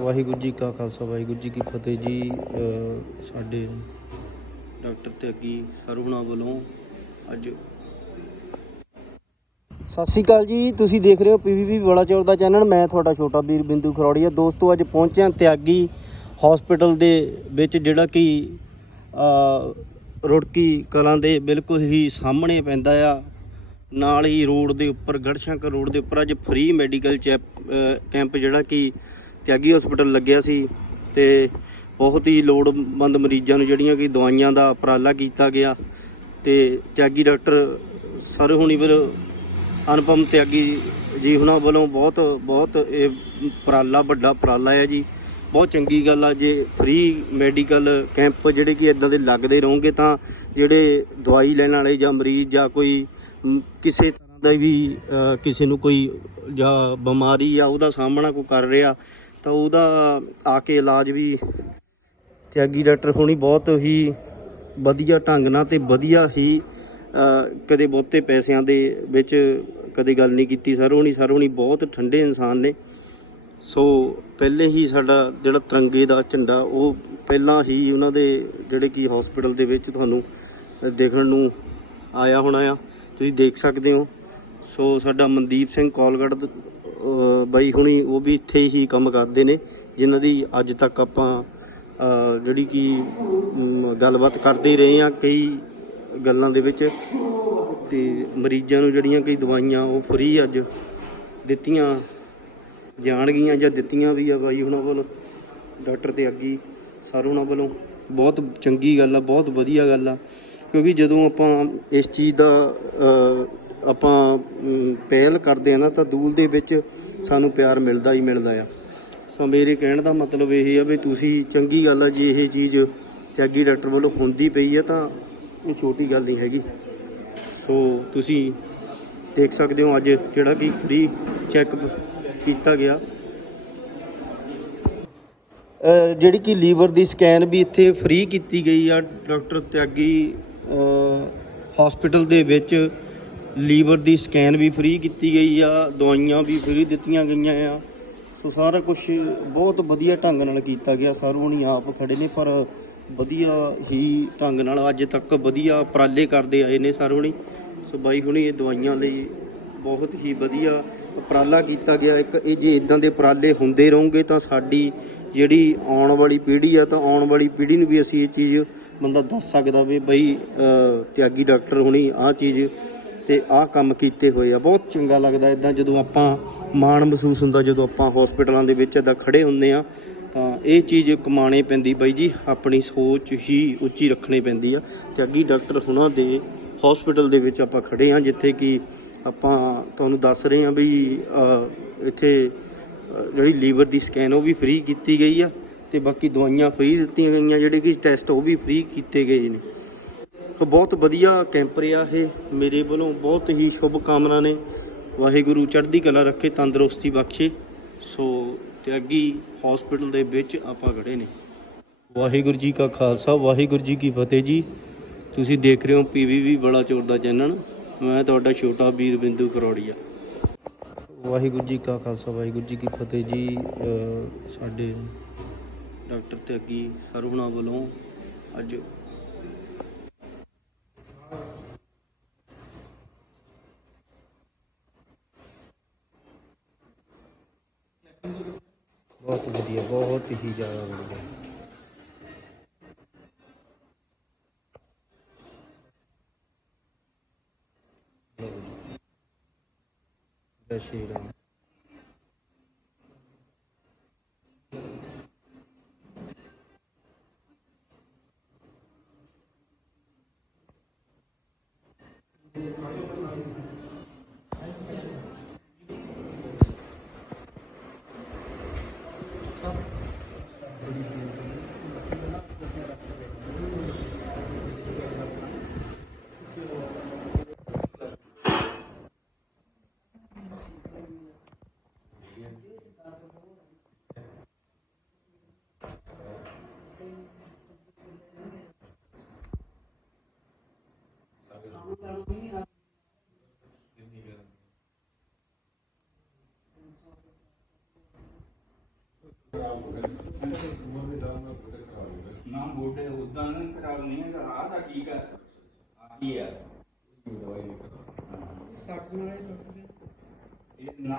ਵਾਹਿਗੁਰੂ ਜੀ ਕਾ ਖਾਲਸਾ, ਵਾਹਿਗੁਰੂ ਜੀ ਕੀ ਫਤਿਹ ਜੀ। ਸਾਡੇ ਡਾਕਟਰ ਤਿਆਗੀ ਸਰਵਣਾ ਵੱਲੋਂ ਅੱਜ ਸਤਿ ਸ਼੍ਰੀ ਅਕਾਲ ਜੀ, ਤੁਸੀਂ ਦੇਖ ਰਹੇ ਹੋ ਪੀਵੀਵੀ ਬਲਾਚੌਰ ਦਾ ਚੈਨਲ। ਮੈਂ ਤੁਹਾਡਾ ਛੋਟਾ ਵੀਰ ਬਿੰਦੂ ਖਰੋੜੀਆ। ਦੋਸਤੋ, ਅੱਜ ਪਹੁੰਚੇ ਹਾਂ ਤਿਆਗੀ ਹਸਪੀਟਲ ਦੇ ਵਿੱਚ, ਜਿਹੜਾ ਕਿ ਰੁੜਕੀ ਕਲਾਂ ਦੇ ਬਿਲਕੁਲ ਹੀ ਸਾਹਮਣੇ ਪੈਂਦਾ ਆ। ਨਾਲ ਹੀ ਰੋਡ ਦੇ ਉੱਪਰ, ਗੜਸ਼ੰਕਰ ਰੋਡ ਦੇ ਉੱਪਰ ਅੱਜ ਫ੍ਰੀ ਮੈਡੀਕਲ ਚੈਪ ਕੈਂਪ ਜਿਹੜਾ ਕਿ ਤਿਆਗੀ ਹਸਪੀਟਲ ਲੱਗਿਆ ਸੀ ਤੇ ਬਹੁਤ ਹੀ ਲੋੜਵੰਦ ਮਰੀਜ਼ਾਂ ਨੂੰ ਜਿਹੜੀਆਂ ਕਿ ਦਵਾਈਆਂ ਦਾ ਉਪਰਾਲਾ ਕੀਤਾ ਗਿਆ ਤੇ ਤਿਆਗੀ ਡਾਕਟਰ ਸਰ ਹੁਣੀ ਫਿਰ ਅਨੁਪਮ ਤਿਆਗੀ ਜੀ ਉਹਨਾਂ ਵੱਲੋਂ ਬਹੁਤ ਬਹੁਤ ਇਹ ਉਪਰਾਲਾ, ਵੱਡਾ ਉਪਰਾਲਾ ਹੈ ਜੀ। ਬਹੁਤ ਚੰਗੀ ਗੱਲ ਆ, ਜੇ ਫ੍ਰੀ ਮੈਡੀਕਲ ਕੈਂਪ ਜਿਹੜੇ ਕਿ ਇਦਾਂ ਦੇ ਲੱਗਦੇ ਰਹੋਗੇ ਤਾਂ ਜਿਹੜੇ ਦਵਾਈ ਲੈਣ ਵਾਲੇ ਜਾਂ ਮਰੀਜ਼ ਜਾਂ ਕੋਈ ਕਿਸੇ ਤਰ੍ਹਾਂ ਦਾ ਵੀ ਕਿਸੇ ਨੂੰ ਕੋਈ ਜਾਂ ਬਿਮਾਰੀ ਆ, ਉਹਦਾ ਸਾਹਮਣਾ ਕੋਈ ਕਰ ਰਿਹਾ ਤਾਂ ਉਹਦਾ ਆ ਕੇ ਇਲਾਜ ਵੀ ਤਿਆਗੀ ਡਾਕਟਰ ਹੋਣੀ ਬਹੁਤ ਹੀ ਵਧੀਆ ਢੰਗ ਨਾਲ ਤੇ ਵਧੀਆ ਹੀ ਕਦੇ ਬਹੁਤੇ ਪੈਸਿਆਂ ਦੇ ਵਿੱਚ ਕਦੇ ਗੱਲ ਨਹੀਂ ਕੀਤੀ। ਸਰ ਹੋਣੀ ਸਰ ਹੋਣੀ ਬਹੁਤ ਠੰਡੇ ਇਨਸਾਨ ਨੇ। ਸੋ ਪਹਿਲੇ ਹੀ ਸਾਡਾ ਜਿਹੜਾ ਤਿਰੰਗੇ ਦਾ ਝੰਡਾ, ਉਹ ਪਹਿਲਾਂ ਹੀ ਉਹਨਾਂ ਦੇ ਜਿਹੜੇ ਕਿ ਹਸਪੀਟਲ ਦੇ ਵਿੱਚ ਤੁਹਾਨੂੰ ਦੇਖਣ ਨੂੰ ਆਇਆ ਹੋਣਾ ਆ। ਤੁਸੀਂ ਦੇਖ ਸਕਦੇ ਹੋ। ਸੋ ਸਾਡਾ ਮਨਦੀਪ ਸਿੰਘ ਕੋਲਗੜ ਬਾਈ ਹੁਣੀ ਉਹ ਵੀ ਇੱਥੇ ਹੀ ਕੰਮ ਕਰਦੇ ਨੇ, ਜਿਨ੍ਹਾਂ ਦੀ ਅੱਜ ਤੱਕ ਆਪਾਂ ਜਿਹੜੀ ਕਿ ਗੱਲਬਾਤ ਕਰਦੇ ਰਹੇ ਆ ਕਈ ਗੱਲਾਂ ਦੇ ਵਿੱਚ। ਤੇ ਮਰੀਜ਼ਾਂ ਨੂੰ ਜਿਹੜੀਆਂ ਕਈ ਦਵਾਈਆਂ ਉਹ ਫ੍ਰੀ ਅੱਜ ਦਿੱਤੀਆਂ, ਜਾਣਗੀਆਂ ਜਾਂ ਦਿੱਤੀਆਂ ਵੀ ਆ ਬਾਈ ਉਹਨਾਂ ਵੱਲੋਂ। ਡਾਕਟਰ ਤੇ ਅੱਗੀ ਸਰ ਉਹਨਾਂ ਵੱਲੋਂ ਬਹੁਤ ਚੰਗੀ ਗੱਲ ਆ, ਬਹੁਤ ਵਧੀਆ ਗੱਲ ਆ। ਕਿਉਂਕਿ ਜਦੋਂ ਆਪਾਂ ਇਸ ਚੀਜ਼ ਦਾ ਆਪਾਂ ਪਹਿਲ ਕਰਦੇ ਆ ਨਾ, ਤਾਂ ਦੂਲ ਦੇ ਵਿੱਚ ਸਾਨੂੰ ਪਿਆਰ ਮਿਲਦਾ ਹੀ ਮਿਲਦਾ ਆ। ਸੋ ਮੇਰੇ ਕਹਿਣ ਦਾ ਮਤਲਬ ਇਹ ਆ ਵੀ ਤੁਸੀਂ ਚੰਗੀ ਗੱਲ ਆ, ਜੇ ਇਹ ਚੀਜ਼ ਤਿਆਗੀ ਡਾਕਟਰ ਵੱਲੋਂ ਹੁੰਦੀ ਪਈ ਆ, ਤਾਂ ਇਹ ਛੋਟੀ ਗੱਲ ਨਹੀਂ ਹੈਗੀ। ਸੋ ਤੁਸੀਂ ਦੇਖ ਸਕਦੇ ਹੋ ਅੱਜ ਜਿਹੜਾ ਕਿ ਫ੍ਰੀ ਚੈੱਕਅਪ ਕੀਤਾ ਗਿਆ। ਜਿਹੜੀ ਕਿ ਲੀਵਰ ਦੀ ਸਕੈਨ ਵੀ ਇੱਥੇ ਫ੍ਰੀ ਕੀਤੀ ਗਈ ਆ, ਡਾਕਟਰ ਤਿਆਗੀ ਹਸਪੀਟਲ ਦੇ ਵਿੱਚ। ਲੀਵਰ ਦੀ ਸਕੈਨ ਵੀ ਫ੍ਰੀ ਕੀਤੀ ਗਈ ਆ, ਦਵਾਈਆਂ ਵੀ ਫ੍ਰੀ ਦਿੱਤੀਆਂ ਗਈਆਂ ਆ। ਸੋ ਸਾਰਾ ਕੁਝ ਬਹੁਤ ਵਧੀਆ ਢੰਗ ਨਾਲ ਕੀਤਾ ਗਿਆ। ਸਰ ਹੁਣੀ ਆਪ ਖੜੇ ਨੇ, ਪਰ ਵਧੀਆ ਹੀ ਢੰਗ ਨਾਲ ਅੱਜ ਤੱਕ ਵਧੀਆ ਉਪਰਾਲੇ ਕਰਦੇ ਆਏ ਨੇ ਸਰ ਹੁਣੀ। ਸੋ ਬਾਈ ਹੁਣੀ ਇਹ ਦਵਾਈਆਂ ਲਈ ਬਹੁਤ ਹੀ ਵਧੀਆ ਉਪਰਾਲਾ ਕੀਤਾ ਗਿਆ। ਇੱਕ ਇਹ ਜੇ ਇਦਾਂ ਦੇ ਉਪਰਾਲੇ ਹੁੰਦੇ ਰਹੋਗੇ ਤਾਂ ਸਾਡੀ ਜਿਹੜੀ ਆਉਣ ਵਾਲੀ ਪੀੜ੍ਹੀ ਆ, ਤਾਂ ਆਉਣ ਵਾਲੀ ਪੀੜ੍ਹੀ ਨੂੰ ਵੀ ਅਸੀਂ ਇਹ ਚੀਜ਼ ਬੰਦਾ ਦੱਸ ਸਕਦਾ ਵੀ ਬਈ ਤਿਆਗੀ ਡਾਕਟਰ ਹੁਣੀ ਆਹ ਚੀਜ਼ ਤੇ ਆਹ ਕੰਮ ਕੀਤੇ ਹੋਏ ਆ। ਬਹੁਤ ਚੰਗਾ ਲੱਗਦਾ ਇਦਾਂ ਜਦੋਂ ਆਪਾਂ ਮਾਣ ਮਹਿਸੂਸ ਹੁੰਦਾ, ਜਦੋਂ ਆਪਾਂ ਹਸਪੀਟਲਾਂ ਦੇ ਵਿੱਚ ਇਦਾਂ ਖੜੇ ਹੁੰਦੇ ਆ, ਤਾਂ ਇਹ ਚੀਜ਼ ਕਮਾਣੇ ਪੈਂਦੀ ਬਾਈ ਜੀ, ਆਪਣੀ ਸੋਚ ਹੀ ਉੱਚੀ ਰੱਖਣੀ ਪੈਂਦੀ ਆ। ਤੇ ਅੱਗੀ ਡਾਕਟਰ ਹੁਣਾਂ ਦੇ ਹਸਪੀਟਲ ਦੇ ਵਿੱਚ ਆਪਾਂ ਖੜੇ ਆ, ਜਿੱਥੇ ਕਿ ਆਪਾਂ ਤੁਹਾਨੂੰ ਦੱਸ ਰਹੇ ਆ ਵੀ ਇੱਥੇ ਜਿਹੜੀ ਲੀਵਰ ਦੀ ਸਕੈਨ ਉਹ ਵੀ ਫ੍ਰੀ ਕੀਤੀ ਗਈ ਆ, ਤੇ ਬਾਕੀ ਦਵਾਈਆਂ ਫ੍ਰੀ ਦਿੱਤੀਆਂ ਗਈਆਂ, ਜਿਹੜੇ ਕਿ ਟੈਸਟ ਉਹ ਵੀ ਫ੍ਰੀ ਕੀਤੇ ਗਏ ਨੇ। ਬਹੁਤ ਵਧੀਆ ਕੈਂਪ ਰਿਹਾ ਇਹ। ਮੇਰੇ ਵੱਲੋਂ ਬਹੁਤ ਹੀ ਸ਼ੁਭ ਕਾਮਨਾ ਨੇ। ਵਾਹਿਗੁਰੂ ਚੜ੍ਹਦੀ ਕਲਾ ਰੱਖੇ, ਤੰਦਰੁਸਤੀ ਬਖਸ਼ੇ। ਸੋ ਤਿਆਗੀ ਹਸਪੀਟਲ ਦੇ ਵਿੱਚ ਆਪਾਂ ਖੜੇ ਨੇ। ਵਾਹਿਗੁਰੂ ਜੀ ਕਾ ਖਾਲਸਾ, ਵਾਹਿਗੁਰੂ ਜੀ ਕੀ ਫਤਿਹ ਜੀ। ਤੁਸੀਂ ਦੇਖ ਰਹੇ ਹੋ ਪੀਵੀਵੀ ਬੜਾ ਚੋਰ ਦਾ ਚੈਨਲ। ਮੈਂ ਤੁਹਾਡਾ ਛੋਟਾ ਵੀਰ ਬਿੰਦੂ ਕਰੋੜੀਆ। ਵਾਹਿਗੁਰੂ ਜੀ ਕਾ ਖਾਲਸਾ, ਵਾਹਿਗੁਰੂ ਜੀ ਕੀ ਫਤਿਹ ਜੀ। ਸਾਡੇ ਡਾਕਟਰ ਤਿਆਗੀ ਸਰਵਣਾ ਵੱਲੋਂ ਅੱਜ ਬਹੁਤ ਵਧੀਆ ਬਹੁਤ ਹੀ ਜ਼ਿਆਦਾ ਵਧੀਆ ਜੈ ਸ਼੍ਰੀ ਰਾਮ ਗੋਡੇ ਉਦਾਂ ਨਾ ਖਰਾਬ ਨਹੀਂ ਹੈਗਾ। ਆਹ ਤਾਂ ਠੀਕ ਹੈ ਆ। ਕੀ ਹੈ ਸੱਟ ਨਾਲ ਹੀ ਟੁੱਟ ਇਹ ਨਾ